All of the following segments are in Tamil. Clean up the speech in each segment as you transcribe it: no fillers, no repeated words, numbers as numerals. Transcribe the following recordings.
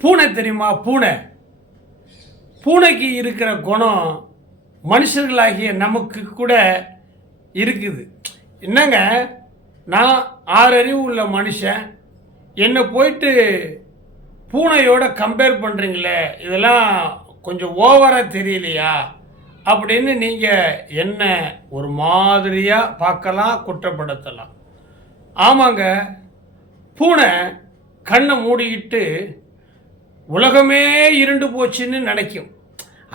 பூனை தெரியுமா? பூனைக்கு இருக்கிற குணம் மனுஷர்களாகிய நமக்கு கூட இருக்குது. என்னங்க, நான் 6 அறிவு உள்ள மனுஷன், என்னை போயிட்டு பூனையோட கம்பேர் பண்ணுறீங்களே, இதெல்லாம் கொஞ்சம் ஓவராக தெரியலையா அப்படின்னு நீங்கள் என்ன ஒரு மாதிரியாக பார்க்கலாம், குற்றப்படுத்தலாம். ஆமாங்க, பூனை கண்ணை மூடிக்கிட்டு உலகமே இருண்டு போச்சுன்னு நினைக்கும்.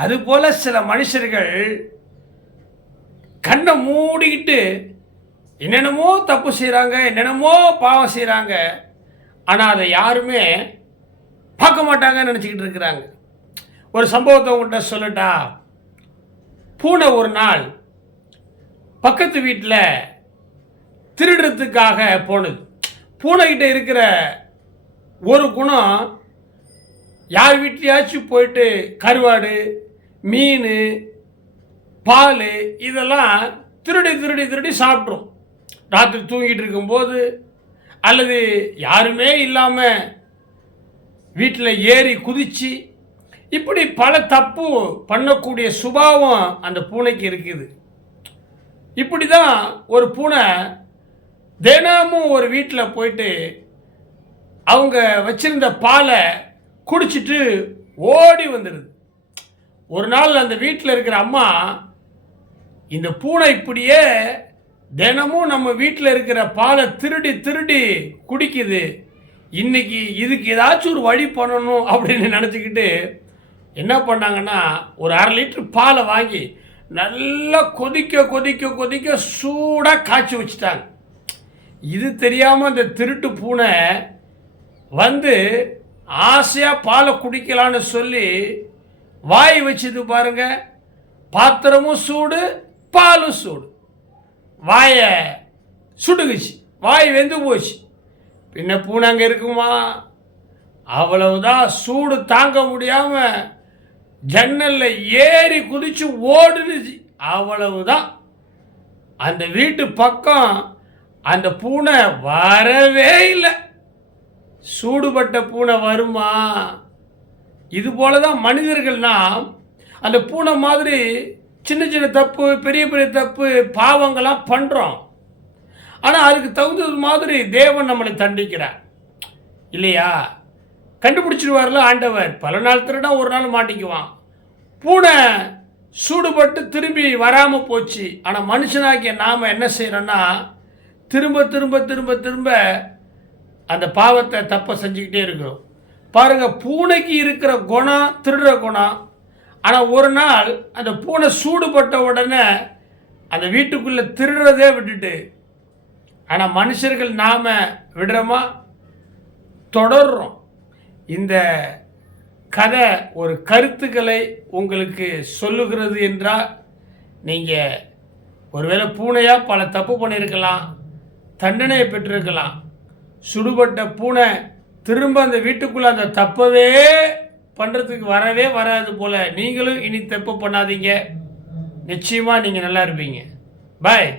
அதுபோல் சில மனுஷர்கள் கண்ணை மூடிக்கிட்டு என்னென்னமோ தப்பு செய்கிறாங்க, என்னென்னமோ பாவம் செய்கிறாங்க, ஆனால் அதை யாருமே பார்க்க மாட்டாங்கன்னு நினச்சிக்கிட்டு இருக்கிறாங்க. ஒரு சம்பவத்தை உங்கள்கிட்ட சொல்லட்டா? பூனை ஒரு நாள் பக்கத்து வீட்டில் திருடுறதுக்காக போனது. பூனைகிட்ட இருக்கிற ஒரு குணம், யார் வீட்லையாச்சும் போயிட்டு கருவாடு, மீன், பால் இதெல்லாம் திருடி திருடி திருடி சாப்பிட்ரும். ராத்திரி தூங்கிட்டு இருக்கும்போது அல்லது யாருமே இல்லாமல் வீட்டில் ஏறி குதித்து இப்படி பல தப்பு பண்ணக்கூடிய சுபாவம் அந்த பூனைக்கு இருக்குது. இப்படி தான் ஒரு பூனை தினமும் ஒரு வீட்டில் போயிட்டு அவங்க வச்சிருந்த பாலை குடிச்சிட்டு ஓடி வந்துடுது. ஒரு நாள் அந்த வீட்டில் இருக்கிற அம்மா, இந்த பூனை இப்படியே தினமும் நம்ம வீட்டில் இருக்கிற பாலை திருடி திருடி குடிக்குது, இன்னைக்கு இதுக்கு ஏதாச்சும் ஒரு வழி பண்ணணும் அப்படின்னு நினச்சிக்கிட்டு என்ன பண்ணாங்கன்னா, ஒரு 1/2 லிட்டர் பாலை வாங்கி நல்லா கொதிக்க கொதிக்க கொதிக்க சூடாக காய்ச்சி வச்சுட்டாங்க. இது தெரியாமல் அந்த திருட்டு பூனை வந்து ஆசையாக பாலை குடிக்கலான்னு சொல்லி வாய் வச்சது பாருங்க. பாத்திரமும் சூடு, பாலும் சூடு, வாயை சுடுகுச்சு, வாய் வெந்து போச்சு. பின்ன பூனை அங்கே இருக்குமா? அவ்வளவுதான், சூடு தாங்க முடியாமல் ஜன்னலில் ஏறி குதிச்சு ஓடுனுச்சு. அவ்வளவுதான், அந்த வீட்டு பக்கம் அந்த பூனை வரவே இல்லை. சூடுபட்ட பூனை வருமா? இது போல தான் மனிதர்கள்னா அந்த பூனை மாதிரி சின்ன சின்ன தப்பு, பெரிய பெரிய தப்பு, பாவங்கள்லாம் பண்ணுறோம். ஆனால் அதுக்கு தகுந்தது மாதிரி தேவன் நம்மளை தண்டிக்கிறார் இல்லையா? கண்டுபிடிச்சிடுவார்ல ஆண்டவர். பல நாள் திருடா ஒரு நாள் மாட்டிக்குவான். பூனை சூடுபட்டு திரும்பி வராமல் போச்சு. ஆனால் மனுஷனாகிய நாம் என்ன செய்கிறோன்னா, திரும்ப திரும்ப திரும்ப திரும்ப அந்த பாவத்தை தப்பை செஞ்சுக்கிட்டே இருக்கிறோம். பாருங்கள், பூனைக்கு இருக்கிற குணம் திருடுற குணம். ஆனால் ஒரு நாள் அந்த பூனை சூடுபட்ட உடனே அந்த வீட்டுக்குள்ளே திருடுறதே விட்டுட்டு, ஆனால் மனுஷர்கள் நாம் விடுறோமா? தொடர்றோம். இந்த கதை ஒரு கருத்துக்களை உங்களுக்கு சொல்லுகிறது என்றால், நீங்கள் ஒருவேளை பூனையாக பல தப்பு பண்ணியிருக்கலாம், தண்டனையை பெற்றிருக்கலாம். சுடுபட்ட பூனை திரும்ப அந்த வீட்டுக்குள்ளே அந்த தப்பவே பண்ணுறதுக்கு வரவே வராது போல் நீங்களும் இனி தப்பு பண்ணாதீங்க. நிச்சயமாக நீங்கள் நல்லா இருப்பீங்க. பாய்.